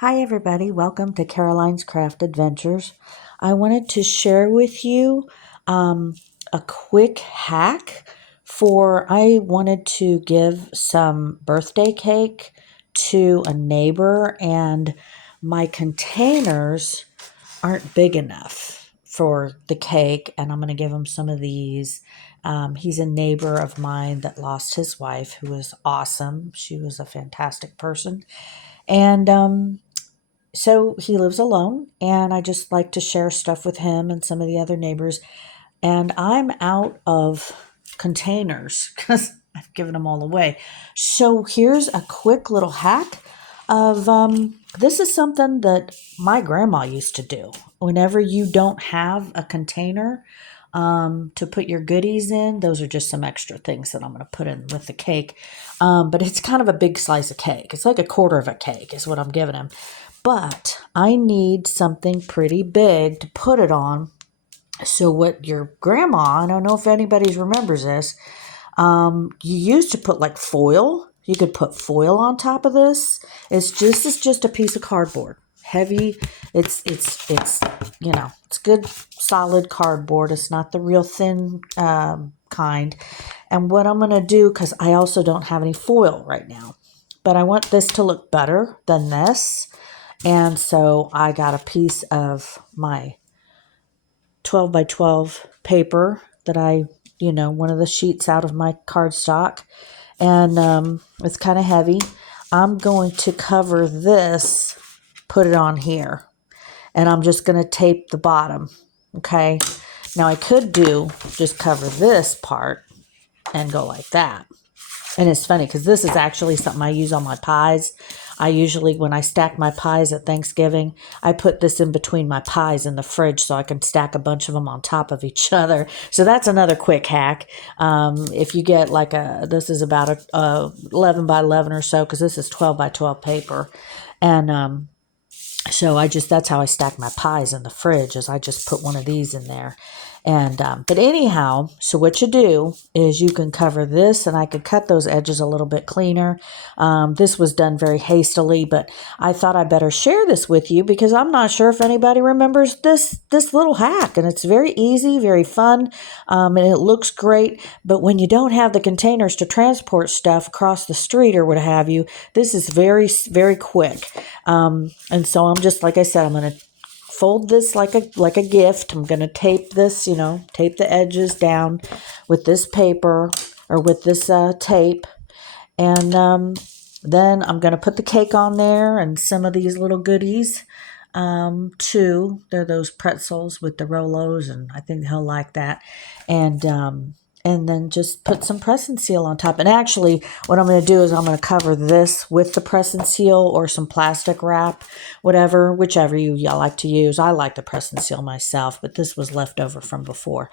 Hi, everybody. Welcome to Caroline's Craft Adventures. I wanted to share with you a quick hack I wanted to give some birthday cake to a neighbor, and my containers aren't big enough for the cake, and I'm going to give him some of these. He's a neighbor of mine that lost his wife, who was awesome. She was a fantastic person. And so he lives alone, and I just like to share stuff with him and some of the other neighbors. And I'm out of containers because I've given them all away. So here's a quick little hack of this is something that my grandma used to do. Whenever you don't have a container to put your goodies in, those are just some extra things that I'm going to put in with the cake. But it's kind of a big slice of cake. It's like a quarter of a cake is what I'm giving him. But I need something pretty big to put it on. So what your grandma, I don't know if anybody remembers this, you used to put like foil. You could put foil on top of this. It's just a piece of cardboard. Heavy. It's it's good solid cardboard. It's not the real thin kind. And what I'm going to do, because I also don't have any foil right now, but I want this to look better than this. And so I got a piece of my 12 by 12 paper that one of the sheets out of my cardstock. And it's kind of heavy. I'm going to cover this, put it on here. And I'm just going to tape the bottom. Okay. Now I could just cover this part and go like that. And it's funny because this is actually something I use on my pies. I usually, when I stack my pies at Thanksgiving, I put this in between my pies in the fridge so I can stack a bunch of them on top of each other. So that's another quick hack. If you get this is about a 11 by 11 or so, because this is 12 by 12 paper. And so that's how I stack my pies in the fridge, is I just put one of these in there. And but anyhow, so what you do is you can cover this, and I could cut those edges a little bit cleaner. This was done very hastily, but I thought I better share this with you because I'm not sure if anybody remembers this little hack. And it's very easy, very fun, and it looks great. But when you don't have the containers to transport stuff across the street or what have you, this is very, very quick. And so I'm just, like I said, I'm going to fold this like a gift. I'm going to tape this, tape the edges down with this paper or with this tape. And then I'm going to put the cake on there and some of these little goodies too. They're those pretzels with the Rolos, and I think he'll like that. And then just put some press and seal on top. And actually, what I'm going to do is I'm going to cover this with the press and seal or some plastic wrap, whichever you like to use. I like the press and seal myself, but this was left over from before.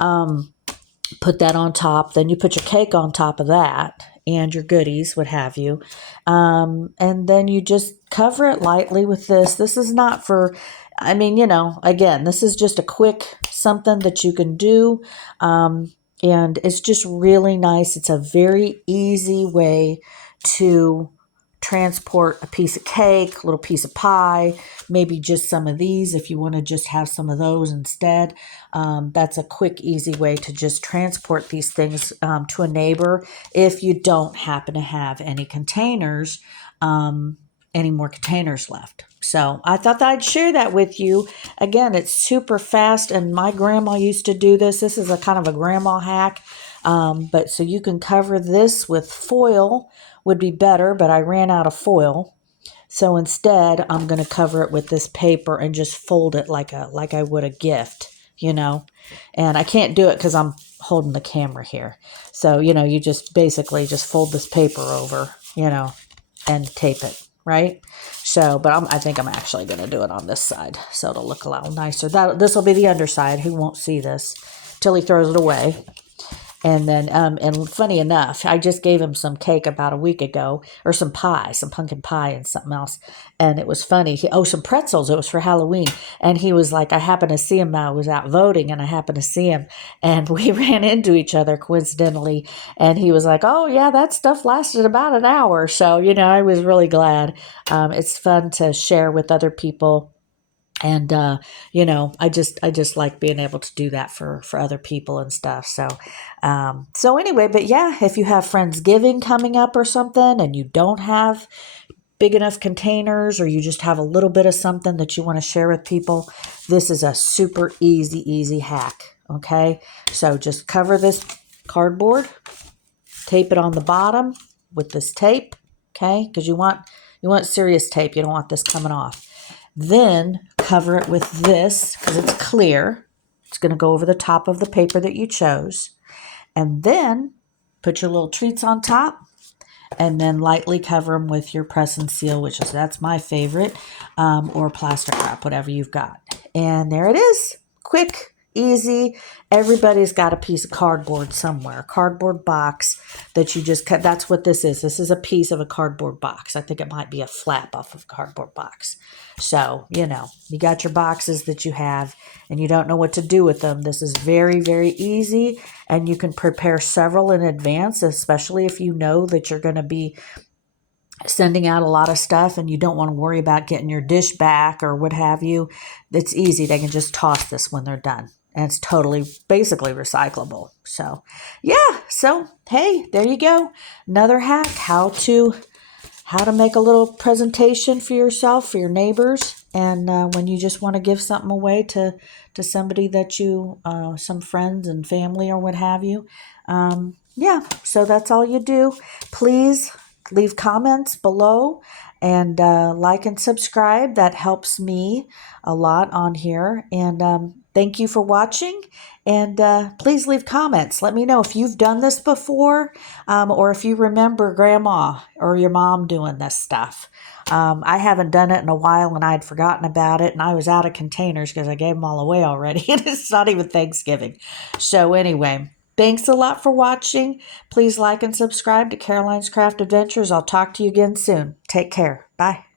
Put that on top. Then you put your cake on top of that and your goodies, what have you. And then you just cover it lightly with this. This is not for, again, this is just a quick something that you can do. And it's just really nice. It's a very easy way to transport a piece of cake, a little piece of pie, maybe just some of these if you want to just have some of those instead. That's a quick, easy way to just transport these things to a neighbor if you don't happen to have any containers, any more containers left. So I thought that I'd share that with you. Again, it's super fast, and my grandma used to do this. This is a kind of a grandma hack. But so you can cover this with foil would be better, but I ran out of foil. So instead, I'm going to cover it with this paper and just fold it like I would a gift, And I can't do it because I'm holding the camera here. So, you just basically just fold this paper over, and tape it. Right? So, but I think I'm actually going to do it on this side so it'll look a lot nicer. This will be the underside. He won't see this till he throws it away. And then, and funny enough, I just gave him some cake about a week ago, or some pie, some pumpkin pie and something else. And it was funny. Some pretzels. It was for Halloween. And he was like, I happened to see him. I was out voting and I happened to see him. And we ran into each other coincidentally. And he was like, oh, yeah, that stuff lasted about an hour. So, I was really glad. It's fun to share with other people. And I just like being able to do that for other people and stuff. So anyway, but yeah, if you have Friendsgiving coming up or something and you don't have big enough containers, or you just have a little bit of something that you want to share with people, this is a super easy hack. Okay, so just cover this cardboard, tape it on the bottom with this tape. Okay, because you want serious tape. You don't want this coming off. Then cover it with this because it's clear. It's going to go over the top of the paper that you chose. And then put your little treats on top, and then lightly cover them with your press and seal, that's my favorite, or plastic wrap, whatever you've got. And there it is. Quick, easy. Everybody's got a piece of cardboard somewhere, a cardboard box that you just cut. That's what this is. This is a piece of a cardboard box. I think it might be a flap off of a cardboard box. So, you got your boxes that you have and you don't know what to do with them. This is very, very easy, and you can prepare several in advance, especially if you know that you're going to be sending out a lot of stuff and you don't want to worry about getting your dish back or what have you. It's easy. They can just toss this when they're done. And it's basically recyclable. So, yeah. So, hey, there you go. Another hack, how to make a little presentation for yourself, for your neighbors, and when you just want to give something away to somebody that some friends and family or what have you. Yeah, so that's all you do. Please leave comments below and like and subscribe. That helps me a lot on here. And thank you for watching. And please leave comments. Let me know if you've done this before, or if you remember Grandma or your mom doing this stuff. I haven't done it in a while, and I'd forgotten about it, and I was out of containers because I gave them all away already, and it's not even Thanksgiving. So anyway, thanks a lot for watching. Please like and subscribe to Caroline's Craft Adventures. I'll talk to you again soon. Take care. Bye.